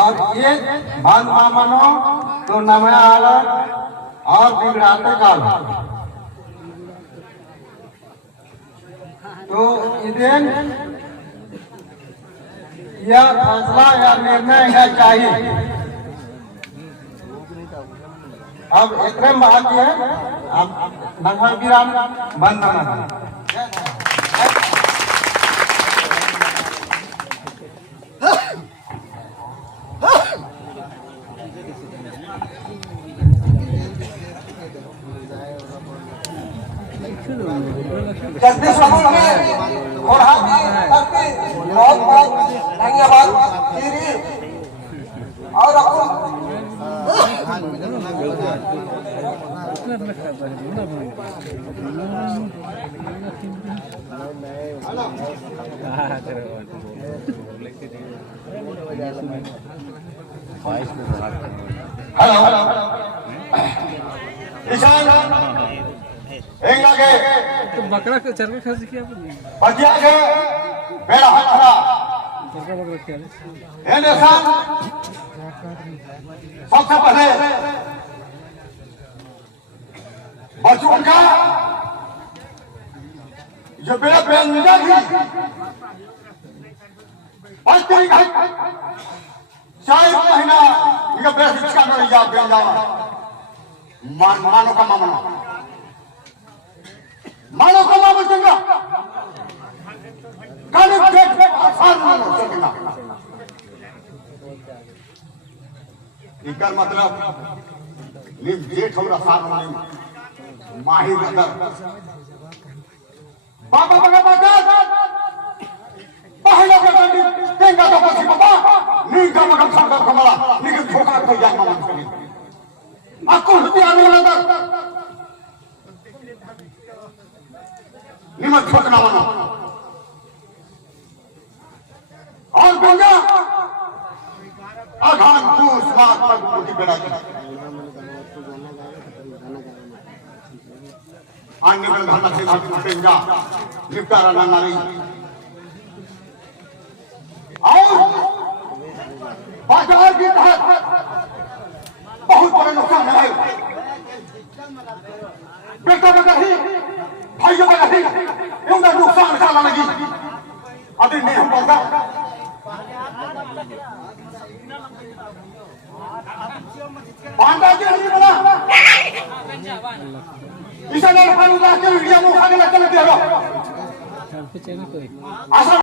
और ये बंद मामनो तो नमया आलर और बिगड़ाते काल तो इधन यह फैसला या निर्णय है चाहिए। अब एक बात है अब नगर विराम बंद जगदीश बाबू हमें घोड़ा करके बहुत बहुत धन्यवाद और हेलो ईशान एंगा के तो बकरा के चरके खासी किया बजिया के बेड़ा हथरा चरका बकरा किया ए निशान सबसे पहले बचपन का जो बेड़ा बेंजा थी आज तक चार महीना इनका बेड़ा शिक्षा कर लिया बेंजा मानो का मामला मानो को मानो चंगा काले देख आसान मानो चंगा इकर मतलब निम जेठ हमरा साथ में माही नगर बाबा बाबा बाबा पहला के गंडी तेंगा तो पसी बाबा नी का मगम संग कमला निके धोखा कर जा मामा चली आपको हत्या नहीं लगा निमक ठोकना मानो और गंगा आघान पूस मात पर मुझे बेड़ा की अन्य में धर्म से गंगा निपटारा ना नारी और बाजार की तहत बहुत बड़ा नुकसान है बेटा बेटा ही भाइयों का नहीं उनका नुकसान खाना लगी अभी नहीं पड़ता पांडा के नहीं बना इसे नहीं पालूंगा के वीडियो में उठा के लग चले दे रहा चैनल कोई